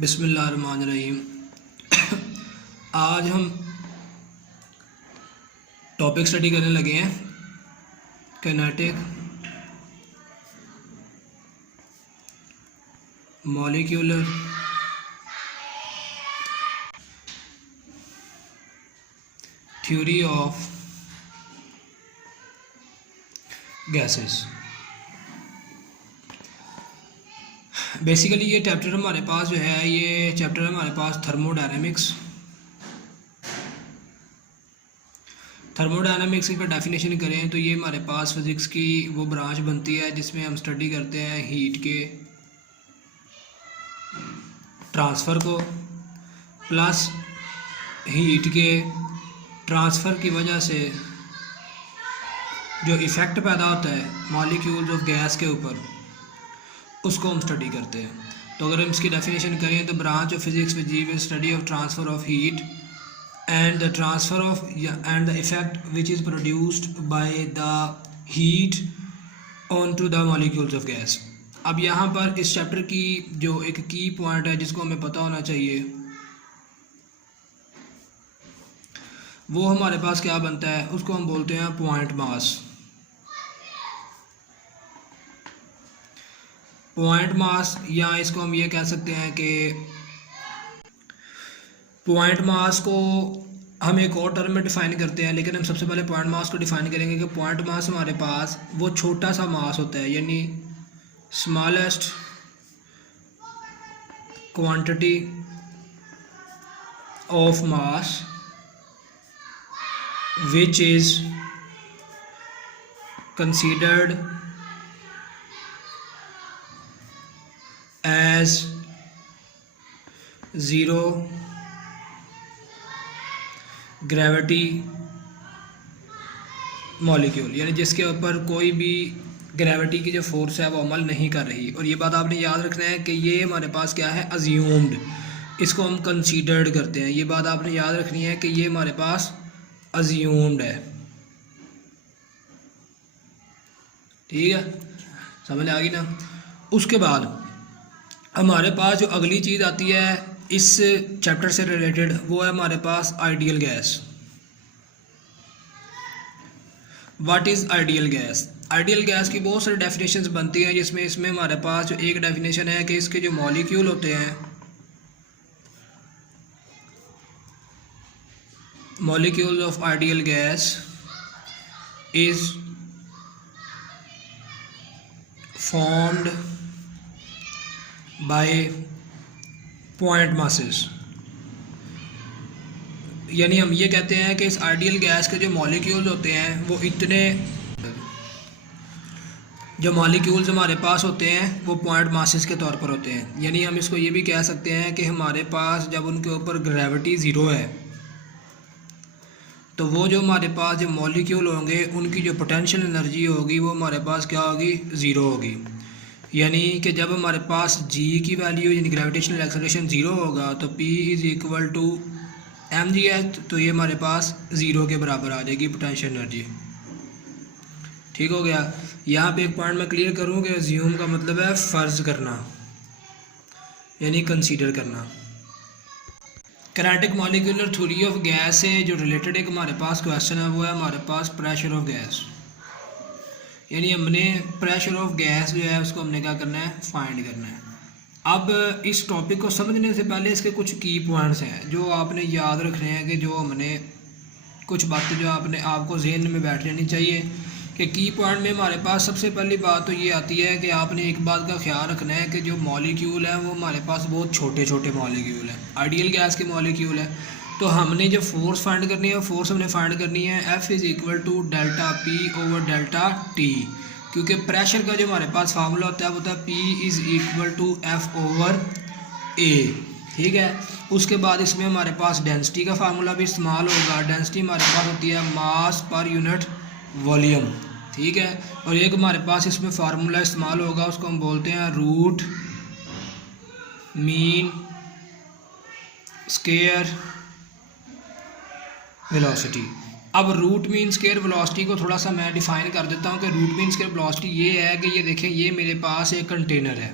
बिस्मिल्लाहिर्रहमानिर्रहीम। आज हम टॉपिक स्टडी करने लगे हैं kinetic molecular theory of gases. Basically ये चैप्टर हमारे पास जो है ये चैप्टर हमारे पास थर्मोडायनेमिक्स की अगर डेफिनेशन करें तो ये हमारे पास फिज़िक्स की वो ब्रांच बनती है जिसमें हम स्टडी करते हैं हीट के ट्रांसफ़र को, प्लस हीट के ट्रांसफ़र की वजह से जो इफ़ेक्ट पैदा होता है मॉलिक्यूल्स ऑफ गैस के ऊपर, उसको हम स्टडी करते हैं। तो अगर हम इसकी डेफिनेशन करें तो branch of physics which deals study of transfer of heat and the transfer of and the effect which is produced by the heat onto the molecules of gas। अब यहाँ पर इस चैप्टर की जो एक की पॉइंट है जिसको हमें पता होना चाहिए वो हमारे पास क्या बनता है, उसको हम बोलते हैं पॉइंट मास। पॉइंट मास या इसको हम ये कह सकते हैं कि पॉइंट मास को हम एक और टर्म में डिफ़ाइन करते हैं, लेकिन हम सबसे पहले पॉइंट मास को डिफ़ाइन करेंगे कि पॉइंट मास हमारे पास वो छोटा सा मास होता है, यानी smallest quantity of mass which is considered as zero gravity molecule, यानी जिसके ऊपर कोई भी ग्रेविटी की जो फोर्स है वो अमल नहीं कर रही। और ये बात आपने याद रखना है कि ये हमारे पास क्या है, अज्यूम्ड, इसको हम कंसीडर्ड करते हैं। ये बात आपने याद रखनी है कि ये हमारे पास अज्यूम्ड है, ठीक है, समझ आ गई ना। उसके बाद हमारे पास जो अगली चीज़ आती है इस चैप्टर से रिलेटेड वो है हमारे पास ideal gas. What is ideal gas? Ideal gas की बहुत सारी डेफिनेशंस बनती हैं, जिसमें इसमें हमारे पास जो एक डेफिनेशन है कि इसके जो मॉलिक्यूल होते हैं, molecules of ideal gas is formed by point masses. यानी हम ये कहते हैं कि इस आइडियल गैस के जो मॉलिक्यूल्स होते हैं वो इतने, जो मॉलिक्यूल्स हमारे पास होते हैं वो पॉइंट मासेस के तौर पर होते हैं। यानी हम इसको ये भी कह सकते हैं कि हमारे पास जब उनके ऊपर ग्रेविटी ज़ीरो है तो वो जो हमारे पास जो मॉलिक्यूल होंगे उनकी जो पोटेंशियल एनर्जी होगी वो हमारे पास क्या होगी, ज़ीरो होगी। यानी कि जब हमारे पास g की वैल्यू यानी ग्रेविटेशनल एक्सेलरेशन ज़ीरो होगा तो p is equal to mgh, तो ये हमारे पास ज़ीरो के बराबर आ जाएगी पोटेंशियल एनर्जी। ठीक हो गया। यहाँ पे एक पॉइंट मैं क्लियर करूँ कि अज्यूम का मतलब है फ़र्ज़ करना, यानी कंसीडर करना। Kinetic molecular theory of gas से जो रिलेटेड एक हमारे पास क्वेश्चन है वो है हमारे पास प्रेशर ऑफ गैस। यानी हमने प्रेशर ऑफ गैस जो है उसको हमने क्या करना है, फाइंड करना है। अब इस टॉपिक को समझने से पहले इसके कुछ की पॉइंट्स हैं जो आपने याद रखने हैं, कि जो हमने कुछ बातें जो आपको जहन में बैठ जानी चाहिए कि की पॉइंट में हमारे पास सबसे पहली बात तो ये आती है कि आपने एक बात का ख्याल रखना है कि जो मॉलिक्यूल है वो हमारे पास बहुत छोटे छोटे मॉलिक्यूल हैं, आइडियल गैस के मॉलिक्यूल है। तो हमने जो फोर्स फाइंड करनी है, फोर्स हमने फाइंड करनी है F is equal to delta P over delta T, क्योंकि प्रेशर का जो हमारे पास फार्मूला होता है वो होता है P is equal to F over A, ठीक है। उसके बाद इसमें हमारे पास डेंसिटी का फार्मूला भी इस्तेमाल होगा। डेंसिटी हमारे पास होती है मास पर यूनिट वॉल्यूम, ठीक है। और एक हमारे पास इसमें फार्मूला इस्तेमाल होगा, उसको हम बोलते हैं रूट मीन स्क्वायर वेलोसिटी। अब रूट मीन स्क्वायर वेलोसिटी को थोड़ा सा मैं डिफ़ाइन कर देता हूँ कि रूट मीन स्क्वायर वेलोसिटी ये है कि ये देखें, ये मेरे पास एक कंटेनर है,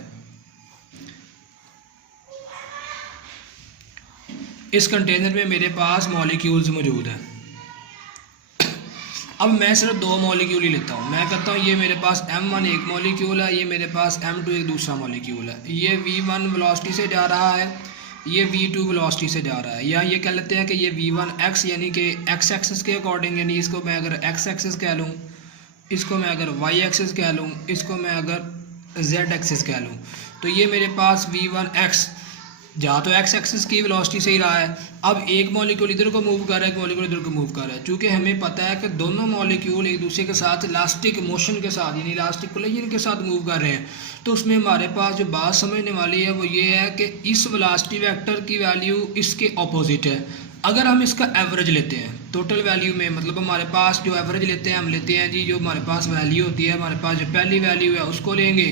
इस कंटेनर में मेरे पास मॉलिक्यूल्स मौजूद हैं। अब मैं सिर्फ 2 मॉलिक्यूल ही लेता हूँ। मैं कहता हूँ ये मेरे पास M1 एक मॉलिक्यूल है, ये मेरे पास M2 एक दूसरा मॉलिक्यूल है। ये V1 वेलोसिटी से जा रहा है, ये V2 वेलोसिटी से जा रहा है। या ये कह लेते हैं कि ये V1x यानी कि x एक्सिस के अकॉर्डिंग, यानी इसको मैं अगर x एक्सिस कह लूँ, इसको मैं अगर y एक्सिस कह लूँ, इसको मैं अगर z एक्सिस कह लूँ, तो ये मेरे पास V1x जा तो x एक्सिस की वेलोसिटी से ही रहा है। अब एक मॉलिक्यूल इधर को मूव कर रहा है, एक मॉलिक्यूल इधर को मूव कर रहा है। चूँकि हमें पता है कि दोनों मॉलिक्यूल एक दूसरे के साथ इलास्टिक मोशन के साथ यानी इलास्टिक कोलिजन के साथ मूव कर रहे हैं, तो उसमें हमारे पास जो बात समझने वाली है वो ये है कि इस वेलोसिटी वेक्टर की वैल्यू इसके ऑपोजिट है। अगर हम इसका एवरेज लेते हैं टोटल वैल्यू में, मतलब हमारे पास जो एवरेज लेते हैं, हम लेते हैं जी जो हमारे पास वैल्यू होती है, हमारे पास जो पहली वैल्यू है उसको लेंगे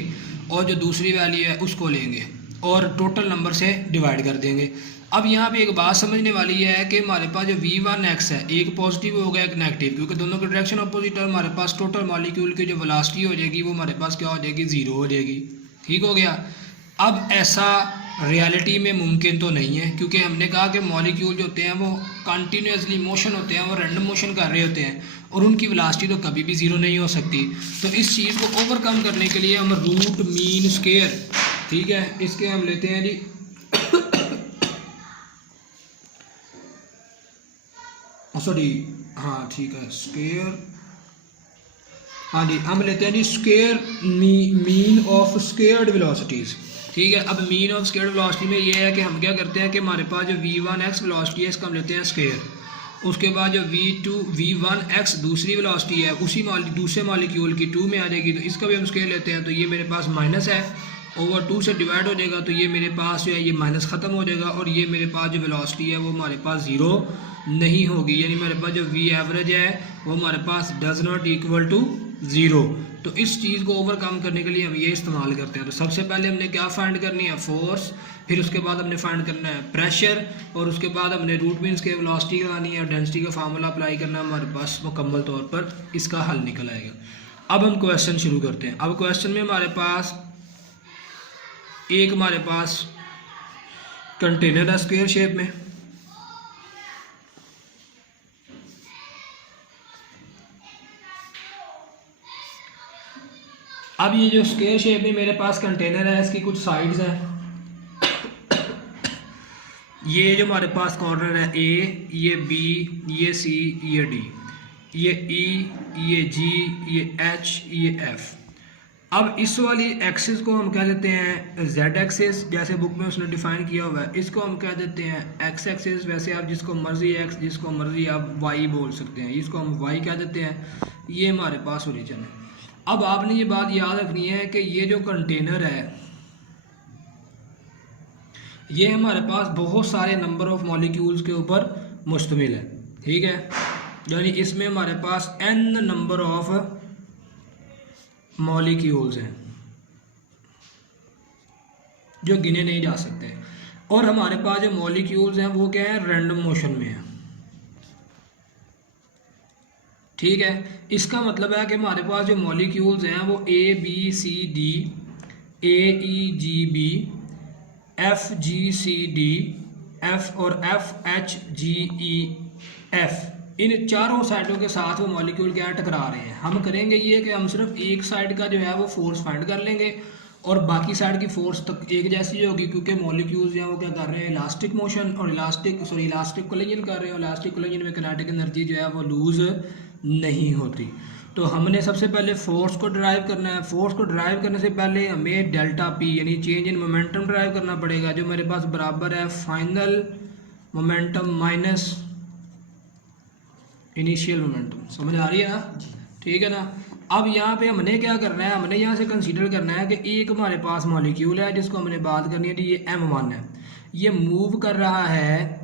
और जो दूसरी वैल्यू है उसको लेंगे और टोटल नंबर से डिवाइड कर देंगे। अब यहाँ पे एक बात समझने वाली है कि हमारे पास जो V1x है, एक पॉजिटिव हो गया एक नेगेटिव, क्योंकि दोनों के डायरेक्शन अपोजिट है। हमारे पास टोटल मॉलिक्यूल की जो वेलोसिटी हो जाएगी वो हमारे पास क्या हो जाएगी, 0 हो जाएगी। ठीक हो गया। अब ऐसा रियलिटी में मुमकिन तो नहीं है, क्योंकि हमने कहा कि मॉलिक्यूल जो होते हैं वो कंटिन्यूसली मोशन होते हैं, वो रैंडम मोशन कर रहे होते हैं और उनकी वेलोसिटी तो कभी भी 0 नहीं हो सकती। तो इस चीज़ को ओवरकम करने के लिए हम रूट मीन स्क्वायर, ठीक है, इसके हम लेते हैं जी सॉरी हाँ ठीक है स्क्वायर, हाँ जी हम लेते हैं जी square mean of squared velocities. ठीक है। अब मीन ऑफ स्क्वायर्ड वेलोसिटी में ये है कि हम क्या करते हैं कि हमारे पास जो V1x वेलोसिटी है इसका हम लेते हैं स्क्वायर, उसके बाद जो V1x दूसरी वेलोसिटी है उसी दूसरे मॉलिक्यूल की 2 में आ जाएगी, तो इसका भी हम स्क्वायर लेते हैं। तो ये मेरे पास माइनस है, ओवर 2 से डिवाइड हो जाएगा, तो ये मेरे पास जो है ये माइनस ख़त्म हो जाएगा और ये मेरे पास जो वेलोसिटी है वो हमारे पास 0 नहीं होगी, यानी मेरे पास जो V एवरेज है वो हमारे पास डज नॉट इक्वल टू 0। तो इस चीज़ को ओवरकम करने के लिए हम ये इस्तेमाल करते हैं। तो सबसे पहले हमने क्या फाइंड करनी है, फोर्स, फिर उसके बाद हमने फाइंड करना है प्रेशर, और उसके बाद हमने रूट मीन्स के वेलोसिटी लगानी है और डेंसिटी का फार्मूला अप्लाई करना है। हमारे पास मुकम्मल तौर पर इसका हल निकल आएगा। अब हम क्वेश्चन शुरू करते हैं। अब क्वेश्चन में हमारे पास कंटेनर है स्क्वायर शेप में, अब ये जो स्क्वायर शेप में मेरे पास कंटेनर है इसकी कुछ साइड्स हैं। ये जो हमारे पास कॉर्नर है ए, ये बी, ये सी, ये डी, ये ई, ये जी, ये एच, ये एफ। अब इस वाली एक्सिस को हम कह देते हैं जेड एक्सिस, जैसे बुक में उसने डिफाइन किया हुआ है। इसको हम कह देते हैं एक्स एक्सिस, वैसे आप जिसको मर्जी एक्स जिसको मर्जी आप वाई बोल सकते हैं, इसको हम वाई कह देते हैं। ये हमारे पास ओरिजिन है। अब आपने ये बात याद रखनी है कि ये जो कंटेनर है ये हमारे पास बहुत सारे नंबर ऑफ मॉलिक्यूल्स के ऊपर मुश्तमिल है। ठीक है, यानी इसमें हमारे पास n नंबर ऑफ मॉलिक्यूल्स हैं जो गिने नहीं जा सकते, और हमारे पास जो मॉलिक्यूल्स हैं वो क्या है, रैंडम मोशन में है। ठीक है, इसका मतलब है कि हमारे पास जो मॉलिक्यूल्स हैं वो A B C D, A E G B, F G C D, F और F H G E F, इन चारों साइडों के साथ वो मॉलिक्यूल क्या टकरा रहे हैं। हम करेंगे ये कि हम सिर्फ एक साइड का जो है वो फोर्स फाइंड कर लेंगे और बाकी साइड की फोर्स तक एक जैसी होगी, क्योंकि मॉलिक्यूल्स हैं वो क्या कर रहे हैं, इलास्टिक मोशन और इलास्टिक कोलिजन कर रहे हैं। इलास्टिक कोलिजन में किनेटिक एनर्जी जो है वो लूज नहीं होती। तो हमने सबसे पहले फोर्स को ड्राइव करना है। फोर्स को ड्राइव करने से पहले हमें डेल्टा पी यानी चेंज इन मोमेंटम ड्राइव करना पड़ेगा, जो मेरे पास बराबर है final momentum minus initial momentum. समझ आ रही है ना? ठीक है ना। अब यहाँ पे हमने क्या करना है, हमने यहाँ से कंसीडर करना है कि एक हमारे पास मॉलिक्यूल है जिसको हमने बात करनी है, ये M1 है। ये मूव कर रहा है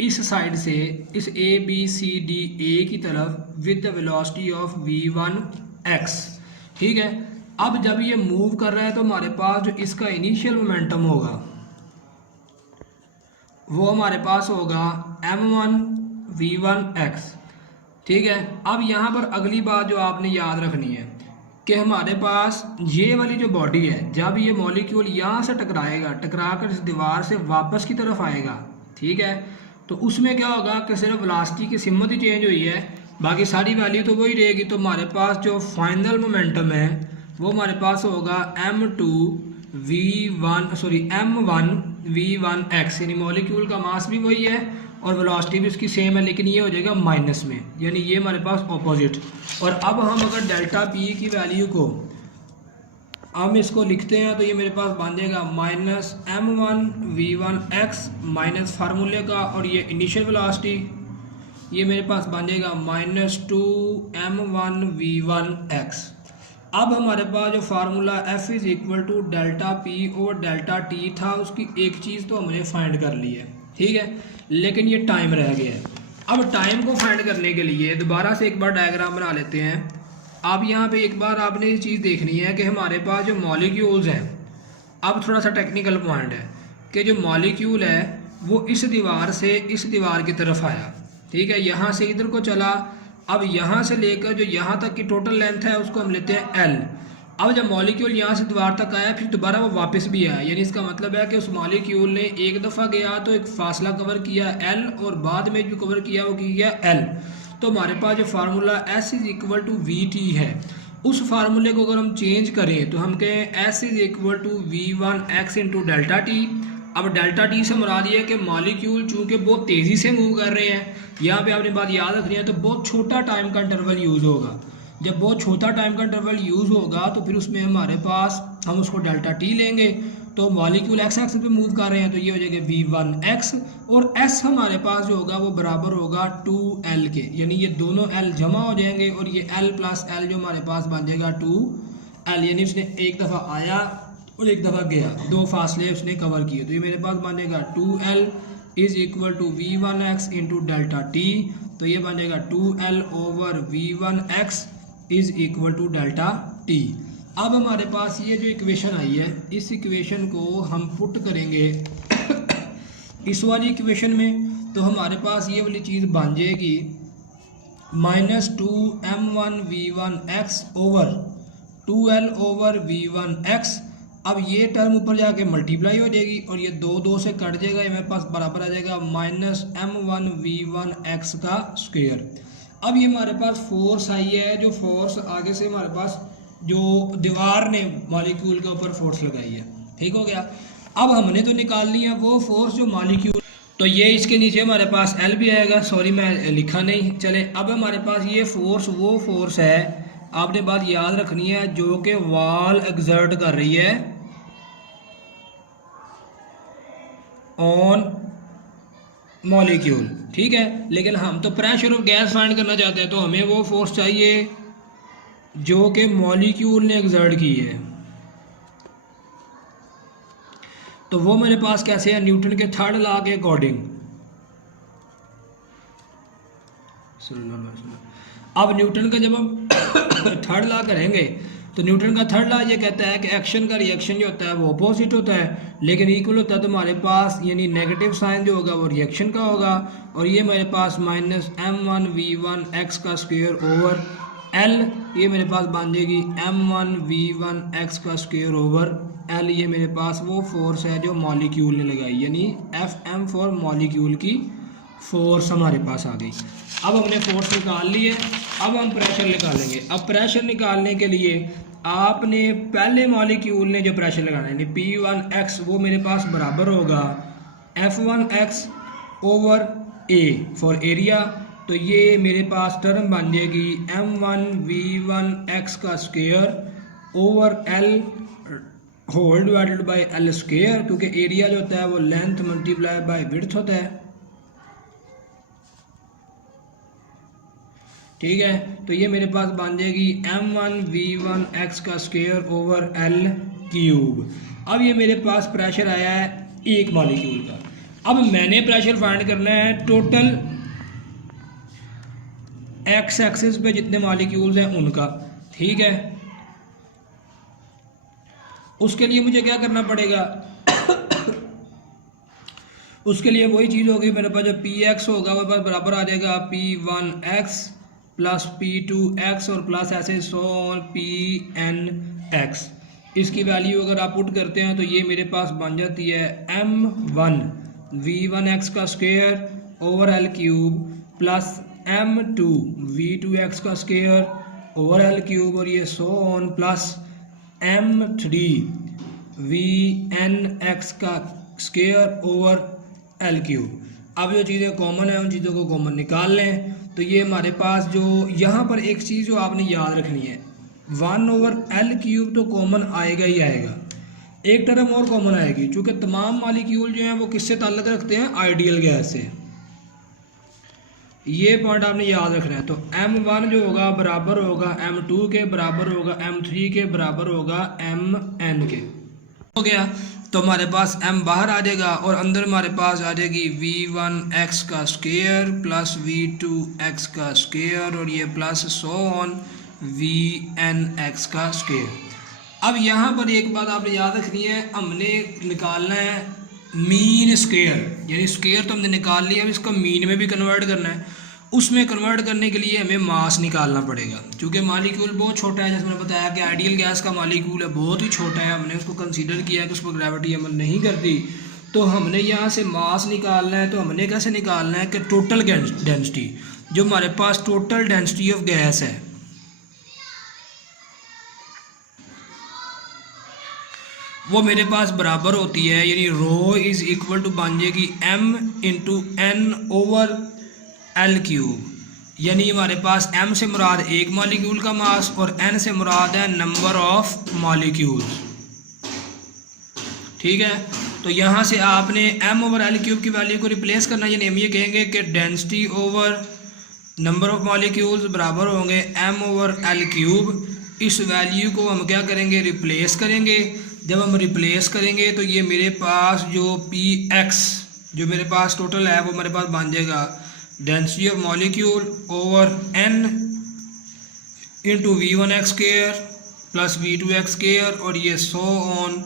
इस साइड से इस ABCD A की तरफ with the velocity of V1x। ठीक है, अब जब ये मूव कर रहा है तो हमारे पास जो इसका इनिशियल मोमेंटम होगा वो हमारे पास होगा M1 V1x। ठीक है, अब यहाँ पर अगली बात जो आपने याद रखनी है कि हमारे पास ये वाली जो बॉडी है, जब ये मॉलिक्यूल यहाँ से टकराएगा, टकरा कर इस दीवार से वापस की तरफ आएगा, ठीक है। तो उसमें क्या होगा कि सिर्फ वेलोसिटी की सिमत ही चेंज हुई है, बाकी सारी वैल्यू तो वही रहेगी। तो हमारे पास जो फाइनल मोमेंटम है वो हमारे पास होगा m1v1x, यानी मॉलिक्यूल का मास भी वही है और वेलोसिटी भी उसकी सेम है, लेकिन ये हो जाएगा माइनस में, यानी ये हमारे पास ऑपोजिट। और अब हम अगर डेल्टा पी की वैल्यू को हम इसको लिखते हैं तो ये मेरे पास बन जाएगा -m1v1x माइनस फार्मूले का, और ये इनिशियल वेलोसिटी ये मेरे पास बन जाएगा -2m1v1x। अब हमारे पास जो formula F is equal to delta P और डेल्टा टी था, उसकी एक चीज़ तो हमने फाइंड कर ली है, ठीक है, लेकिन ये टाइम रह गया है। अब टाइम को फाइंड करने के लिए दोबारा से एक बार डायग्राम बना लेते हैं। अब यहाँ पे एक बार आपने ये चीज़ देखनी है कि हमारे पास जो मॉलिक्यूल्स हैं, अब थोड़ा सा टेक्निकल पॉइंट है कि जो मॉलिक्यूल है वो इस दीवार से इस दीवार की तरफ आया, ठीक है, यहाँ से इधर को चला। अब यहाँ से लेकर जो यहाँ तक की टोटल लेंथ है उसको हम लेते हैं L। अब जब मॉलिक्यूल यहाँ से दीवार तक आया फिर दोबारा वो वापस भी आया, यानी इसका मतलब है कि उस मॉलिक्यूल ने एक दफ़ा गया तो एक फासला कवर किया L और बाद में जो कवर किया वो किया L। तो हमारे पास जो formula S is equal to VT है, उस फार्मूले को अगर हम चेंज करें तो हम कहें S is equal to V1x into delta T. अब डेल्टा टी से मुराद ये है कि मॉलिक्यूल चूँकि बहुत तेज़ी से मूव कर रहे हैं, यहाँ पे आपने बात याद रखनी है, तो बहुत छोटा टाइम का इंटरवल यूज़ होगा। जब बहुत छोटा टाइम का इंटरवल यूज़ होगा तो फिर उसमें हमारे पास हम उसको डेल्टा टी लेंगे। तो मॉलिक्यूल एक्स एक्सिस पे मूव कर रहे हैं तो ये हो जाएगा v1x, और s हमारे पास जो होगा वो बराबर होगा 2l के, यानी ये दोनों l जमा हो जाएंगे और ये l प्लस l जो हमारे पास बन जाएगा 2l, यानी उसने एक दफ़ा आया और एक दफ़ा गया, दो फासले उसने कवर किए। तो ये मेरे पास बन जाएगा 2l is equal to v1x into delta T. तो ये बन जाएगा 2l over v1x is equal to delta T. अब हमारे पास ये जो इक्वेशन आई है, इस इक्वेशन को हम पुट करेंगे इस वाली इक्वेशन में, तो हमारे पास ये वाली चीज़ बन जाएगी -2m1v1x over 2l over v1x। अब ये टर्म ऊपर जाके मल्टीप्लाई हो जाएगी और ये दो से कट जाएगा, ये मेरे पास बराबर आ जाएगा -m1v1x का स्क्वायर। अब ये हमारे पास फोर्स आई है, जो फोर्स आगे से हमारे पास जो दीवार ने मॉलिक्यूल के ऊपर फोर्स लगाई है, ठीक हो गया। अब हमने तो निकालनी है वो फोर्स जो मॉलिक्यूल, तो ये इसके नीचे हमारे पास L भी आएगा, सॉरी मैं लिखा नहीं, चले। अब हमारे पास ये फोर्स वो फोर्स है, आपने बात याद रखनी है, जो कि वॉल एक्सर्ट कर रही है ऑन मॉलिक्यूल, ठीक है। लेकिन हम तो प्रेशर ऑफ गैस फाइंड करना चाहते हैं, तो हमें वो फोर्स चाहिए जो कि मॉलिक्यूल ने एक्सर्ट की है। तो वो मेरे पास कैसे है, न्यूटन के थर्ड लॉ के अकॉर्डिंग। अब न्यूटन का जब हम थर्ड लॉ करेंगे तो न्यूटन का थर्ड लॉ ये कहता है कि एक्शन का रिएक्शन जो होता है वो अपोजिट होता है, लेकिन इक्वल होता है तो हमारे पास यानी नेगेटिव साइन जो होगा वो रिएक्शन का होगा। और ये मेरे पास -m1v1x का स्क्वायर ओवर L, ये मेरे पास बन जाएगी m1v1x का स्क्वायर ओवर L। ये मेरे पास वो फोर्स है जो मॉलिक्यूल ने लगाई, यानी Fm फॉर मॉलिक्यूल की फोर्स हमारे पास आ गई। अब हमने फोर्स निकाल ली है, अब हम प्रेशर निकालेंगे। अब प्रेशर निकालने के लिए आपने पहले मॉलिक्यूल ने जो प्रेशर लगाना है यानी P1x, वो मेरे पास बराबर होगा F1x over A for area. तो ये मेरे पास टर्म बन जाएगी m1v1x का square over L whole divided by L square, क्योंकि एरिया जो होता है वो लेंथ मल्टीप्लाई बाय विड्थ होता है, ठीक है। तो ये मेरे पास बन जाएगी m1v1x का स्क्वायर ओवर L क्यूब। अब ये मेरे पास प्रेशर आया है एक मॉलिक्यूल का। अब मैंने प्रेशर फाइंड करना है टोटल एक्स एक्सिस पे जितने मॉलिक्यूल्स हैं उनका, ठीक है। उसके लिए मुझे क्या करना पड़ेगा उसके लिए वही चीज़ होगी, मेरे पास जो Px होगा वो पास बराबर आ जाएगा P1x प्लस P2x और प्लस ऐसे सो ऑन Pnx। इसकी वैल्यू अगर आप पुट करते हैं तो ये मेरे पास बन जाती है m1 v1x का square over L cube plus m2 v2x का स्क्वायर ओवर एल क्यूब और ये so on plus m3 vnx का स्क्वायर ओवर एल क्यूब। अब जो चीज़ें कॉमन है उन चीज़ों को कॉमन निकाल लें। तो ये हमारे पास जो यहाँ पर एक चीज़ जो आपने याद रखनी है, 1/L³ तो कॉमन आएगा ही आएगा, एक टर्म और कॉमन आएगी, क्योंकि तमाम मॉलिक्यूल जो हैं वो किससे ताल्लुक़ रखते हैं, आइडियल गैस से। ये पॉइंट आपने याद रखना है। तो m1 जो होगा बराबर होगा m2 के, बराबर होगा m3 के, बराबर होगा mn के। हो गया। तो हमारे पास m बाहर आ जाएगा और अंदर हमारे पास आ जाएगी v1x का स्क्वायर प्लस v2x का स्क्वायर और ये प्लस सो ऑन vnx का स्क्वायर। अब यहाँ पर एक बात आपने याद रखनी है, हमने निकालना है मीन स्क्वायर, यानी स्क्वायर तो हमने निकाल लिया, अब इसको मीन में भी कन्वर्ट करना है। उसमें कन्वर्ट करने के लिए हमें मास निकालना पड़ेगा, क्योंकि मॉलिक्यूल बहुत छोटा है। जैसे मैंने बताया कि आइडियल गैस का मॉलिक्यूल है, बहुत ही छोटा है, हमने उसको कंसीडर किया है कि उस पर ग्रेविटी अमल नहीं करती। तो हमने यहाँ से मास निकालना है। तो हमने कैसे निकालना है कि टोटल डेंसिटी, जो हमारे पास टोटल डेंसिटी ऑफ गैस है, वो मेरे पास बराबर होती है, यानी रो इज़ इक्वल टू बन जाएगी m/n ओवर L³। यानी हमारे पास m से मुराद एक मॉलिक्यूल का मास और n से मुराद है नंबर ऑफ मॉलिक्यूल्स। ठीक है। तो यहाँ से आपने m/L³ की वैल्यू को रिप्लेस करना, यानी हम ये कहेंगे कि density over number of molecules बराबर होंगे m/L³। इस वैल्यू को हम क्या करेंगे, रिप्लेस करेंगे। जब हम रिप्लेस करेंगे तो ये मेरे पास जो px जो मेरे पास टोटल है वो मेरे पास बन जाएगा density of molecule over n into v1x square plus v2x square और ये सो ऑन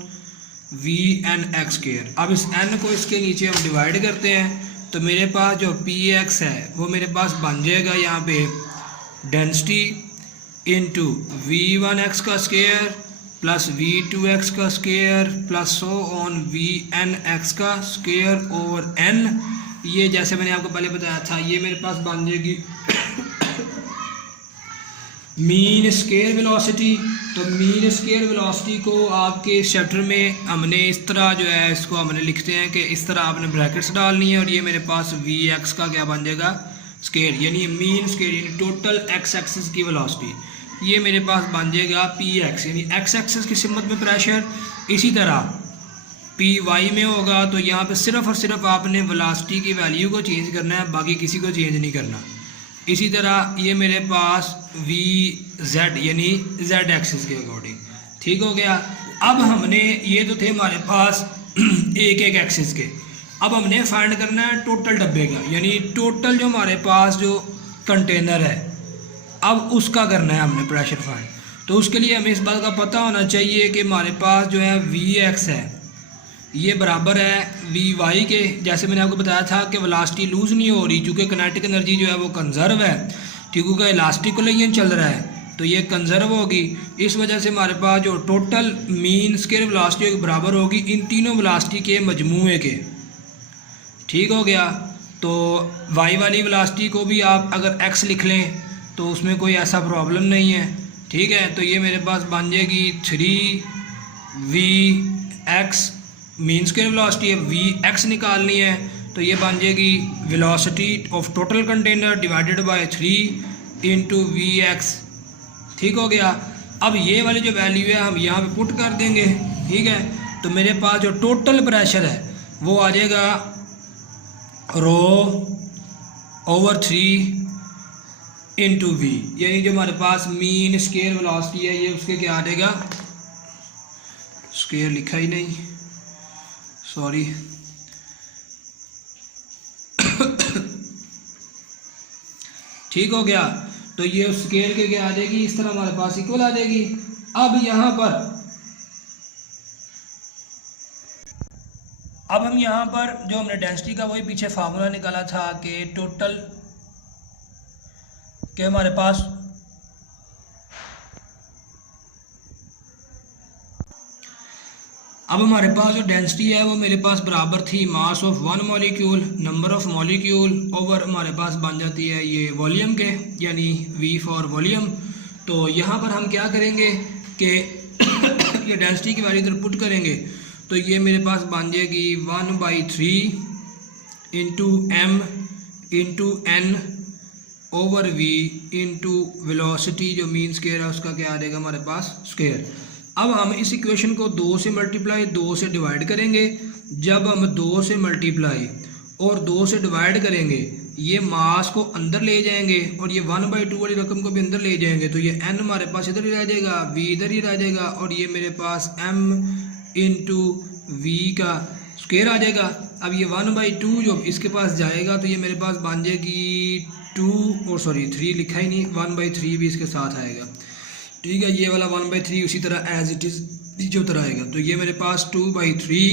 vnx स्क्वायर। अब इस n को इसके नीचे हम डिवाइड करते हैं, तो मेरे पास जो px है वो मेरे पास बन जाएगा यहाँ पे डेंसिटी इंटू v1x का स्क्वायर प्लस v2x का square plus so on vnx का स्क्वायर ओवर n। ये जैसे मैंने आपको पहले बताया था, ये मेरे पास बन जाएगी मीन स्केयर वेलोसिटी। तो मीन स्केयर वेलोसिटी को आपके चैप्टर में हमने इस तरह जो है इसको हमने लिखते हैं कि इस तरह आपने ब्रैकेट्स डालनी है और ये मेरे पास vx का क्या बन जाएगा, स्केयर, यानी मीन स्केयर यानी टोटल x एक्सिस की वेलोसिटी। ये मेरे पास बन जाएगा px, यानी x एक्सिस की सिमत में प्रेशर। इसी तरह py में होगा, तो यहाँ पे सिर्फ और सिर्फ आपने वेलोसिटी की वैल्यू को चेंज करना है, बाकी किसी को चेंज नहीं करना। इसी तरह ये मेरे पास vz यानी z एक्सिस के अकॉर्डिंग। ठीक हो गया। अब हमने ये तो थे हमारे पास एक एक एक्सिस के, अब हमने फाइंड करना है टोटल डब्बे का, यानी टोटल जो हमारे पास जो कंटेनर है अब उसका करना है हमने प्रेशर फाइंड। तो उसके लिए हमें इस बात का पता होना चाहिए कि हमारे पास जो है vx है ये बराबर है vy के। जैसे मैंने आपको बताया था कि वेलोसिटी लूज़ नहीं हो रही, क्योंकि किनेटिक एनर्जी जो है वो कंजर्व है, क्योंकि इलास्टिक कोलिजन चल रहा है तो ये कंजर्व होगी। इस वजह से हमारे पास जो टोटल मीन स्केयर वेलोसिटी बराबर होगी इन तीनों वेलोसिटी के मजमूए के। ठीक हो गया। तो y वाली वेलोसिटी को भी आप अगर x लिख लें तो उसमें कोई ऐसा प्रॉब्लम नहीं है। ठीक है। तो ये मेरे पास बन जाएगी 3vx, मीन स्केयर वेलोसिटी है, vx निकालनी है, तो ये बन जाएगी velocity of total container divided by 3 into vx। ठीक हो गया। अब ये वाली जो वैल्यू है हम यहाँ पे पुट कर देंगे। ठीक है। तो मेरे पास जो टोटल प्रेशर है वो आ जाएगा रो ओवर 3 इंटू वी, यानी जो हमारे पास मीन स्केयर वेलोसिटी है ये उसके क्या आ जाएगा, स्केयर लिखा ही नहीं, सॉरी ठीक हो गया। तो ये स्केयर के क्या आ जाएगी, इस तरह हमारे पास इक्वल आ जाएगी। अब यहाँ पर हम यहाँ पर जो हमने डेंसिटी का वही पीछे फार्मूला निकाला था कि टोटल के हमारे पास अब हमारे पास जो डेंसिटी है वो मेरे पास बराबर थी mass of one molecule number of molecule over हमारे पास बन जाती है ये वॉल्यूम के, यानी V फॉर वॉल्यूम। तो यहाँ पर हम क्या करेंगे कि ये डेंसिटी की वैल्यू इधर पुट करेंगे, तो ये मेरे पास बन जाएगी 1/3 into M into N over V into velocity जो मीन स्केयर है उसका क्या आ जाएगा हमारे पास स्केयर। अब हम इस इक्वेशन को 2 से मल्टीप्लाई 2 से डिवाइड करेंगे। जब हम 2 से मल्टीप्लाई और 2 से डिवाइड करेंगे ये मास को अंदर ले जाएंगे और ये 1/2 वाली रकम को भी अंदर ले जाएंगे, तो ये n हमारे पास इधर ही रह जाएगा, v इधर ही रह जाएगा और ये मेरे पास m इंटू वी का स्क्वायर आ जाएगा। अब ये 1/2 जो इसके पास जाएगा तो ये मेरे पास बन जाएगी 3 लिखा ही नहीं, 1/3 भी इसके साथ आएगा। ठीक है, ये वाला 1/3 उसी तरह एज इट इज़ जो तरह आएगा, तो ये मेरे पास 2/3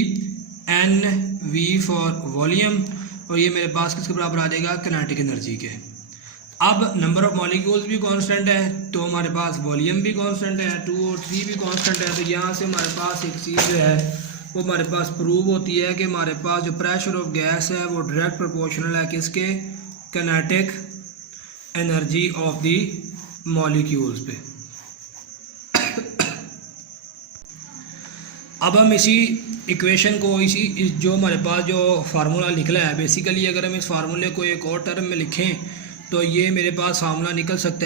एन वी फॉर वॉल्यूम और ये मेरे पास किसके बराबर आ जाएगा किनेटिक एनर्जी के। अब नंबर ऑफ मॉलिक्यूल्स भी कांस्टेंट है तो हमारे पास वॉल्यूम भी कांस्टेंट है, 2 और 3 भी कांस्टेंट है। तो यहाँ से हमारे पास एक चीज़ जो है वो हमारे पास प्रूव होती है कि हमारे पास जो प्रेशर ऑफ गैस है वो डायरेक्ट प्रोपोर्शनल है किसके, kinetic energy of the molecules पे। अब हम इसी इक्वेशन को इसी जो हमारे पास जो फार्मूला निकला है बेसिकली अगर हम इस फार्मूले को एक और टर्म में लिखें तो ये मेरे पास फार्मूला निकल सकता है